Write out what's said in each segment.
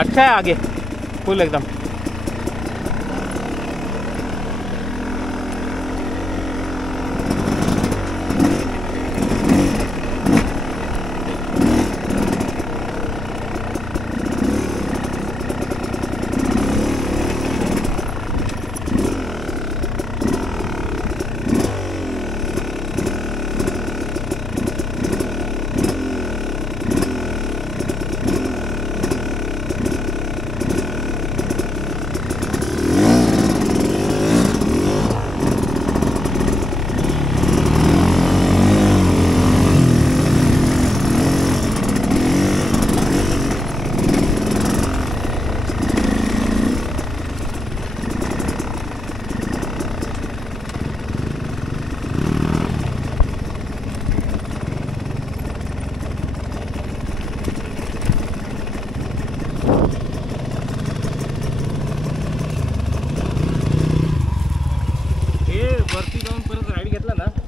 अच्छा है आगे फुल एकदम।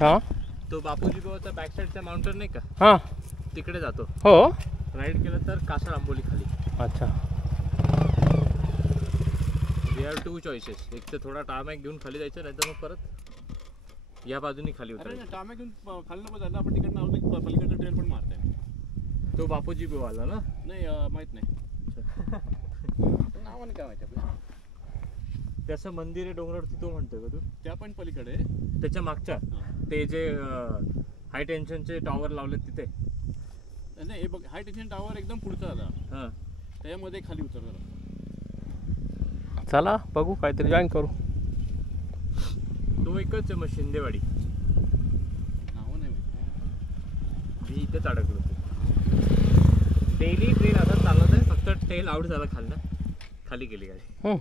हाँ तो बापूजी गोवाचा बॅक साईडचा माउंटेन नाही का, हाँ तिकडे जातो. हो राईड केलं तर कासार आंबोली खाली. अच्छा वी हॅव टू चॉईसेस. एक तर थोडा टार्मॅक घेऊन खाली जायचं, नाही तर मग परत या बाजूनी खाली उतरायचं. टार्मॅक घेऊन खाली नको जायला, आपण तिकडनं अजून पलीकडचं ट्रेल पण मारताय. तो बापूजी गोवाला ना? नाही माहित नाही. नावाने काय माहिती आपल्याला. त्याचं मंदिर आहे डोंगरावरती, तो म्हणतोय का तू? त्या पण पलीकडे त्याच्या मागच्या ते जे हाय टेन्शनचे टॉवर लावले तिथे. नाही हे बघ, हाय टेन्शन टॉवर एकदम पुढचा आला. हां त्यामध्ये खाली उतरला. चला बघू काहीतरी जॉईन करू. तो एकच आहे मग शिंदेवाडी. नाव नाही माहिती. मी इथेच अडकलो होतो. डेली ट्रेन आता चालत आहे, फक्त टेल आउट झाला खाली गेली गाडी.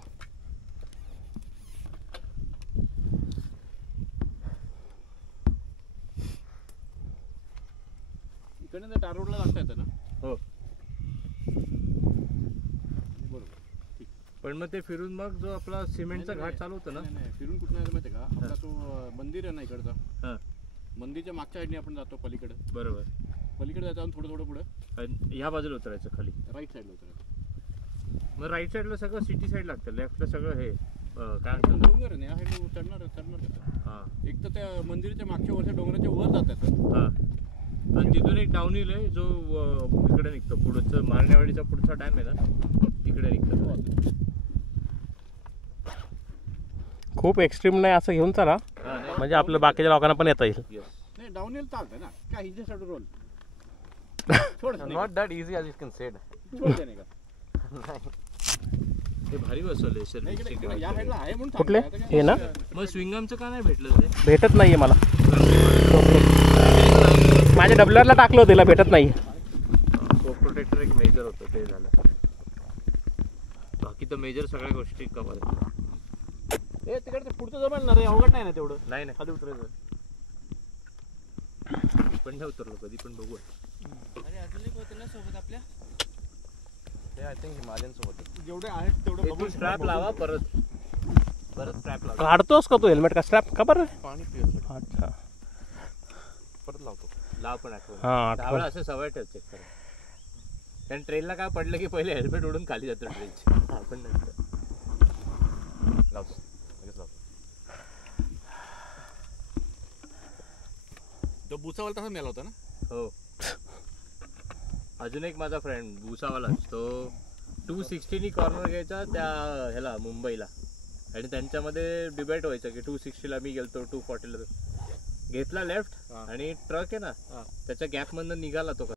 इकडनं टार रोडला लागता येतं ना? हो बरोबर. ठीक. पण मग ते फिरून मग जो आपला सिमेंटचा घाट चालू होतं ना, नाही फिरून कुठं नाही माहिती का, आपला तो मंदिर आहे ना इकडचा, हां मंदिरच्या मागच्या साईडने आपण जातो पलीकडे. बरोबर. पलीकडे जायचं आणि थोडं पुढं आणि ह्या बाजूला उतरायचं खाली. राईट साईडला उतरायचं. मग राईट साईडला सगळं सिटी साईड लागतं, लेफ्टला सगळं हे काय म्हणतात. डोंगर आहे ना, या साईडला चढणार. हां एक तर त्या मंदिराच्या मागच्या वरच्या डोंगराच्या वर जातात. हां आणि तिथून एक डाऊन हिल आहे जो इकडे निघतो. पुढचं मारण्यावाडीचा पुढचा डॅम आहे ना, तिकडे निघतो. खूप एक्स्ट्रीम नाही असं घेऊन चला, म्हणजे आपलं बाकीच्या लोकांना पण येता येईल. नाही डाऊन हिल चालतंय ना, काय हिच्या side role Not that easy as you can say. छोड नाही का. ते भारी बसवले नाही, सर. इकडे या साईडला आहे म्हणून कुठले सांगतोय. हे ना, मग स्विंगमचं का नाही भेटलं ते? भेटत नाहीये मला. माझ्या डबलरला टाकलं तिला भेटत नाही. को प्रोटेक्टर एक मेजर होतं, ते झालं. बाकी तर मेजर सगळ्या गोष्टी कव्हर आहेत. हे तिकडे ते पुढचं जमेल ना रे, अवघड नाही ना तेवढं. नाही नाही खाली उतरायचं. पण नाही उतरलो कधी, पण बघू. अरे अजून एक होते ना सोबत आपल्या. I think Himalayan सोबत. जेवढे आहेत तेवढे बघून स्ट्रॅप लावा, परत स्ट्रॅप लावा. काढतोस का तू हेल्मेट का स्ट्रॅप का बरं? पाणी पिऊन अच्छा परत लावतो. लाव पण आठवण. हां दहा वेळा असं सवय ठेव चेक करा. कारण ट्रेनला काय पडलं की पहिले हेल्मेट उडून खाली जातो ट्रेनची. आपण नंतर लावतो लगेच लावतो. तो भुसावळ तसा मेला होता ना. हो. अजून एक माझा फ्रेंड भुसावाला, तो 260 कॉर्नर घ्यायचा त्या ह्याला मुंबईला, आणि त्यांच्यामध्ये डिबेट व्हायचं की 260ला मी गेलतो, 240ला घेतला लेफ्ट, आणि ट्रक आहे ना त्याच्या गॅपमधनं निघाला तो.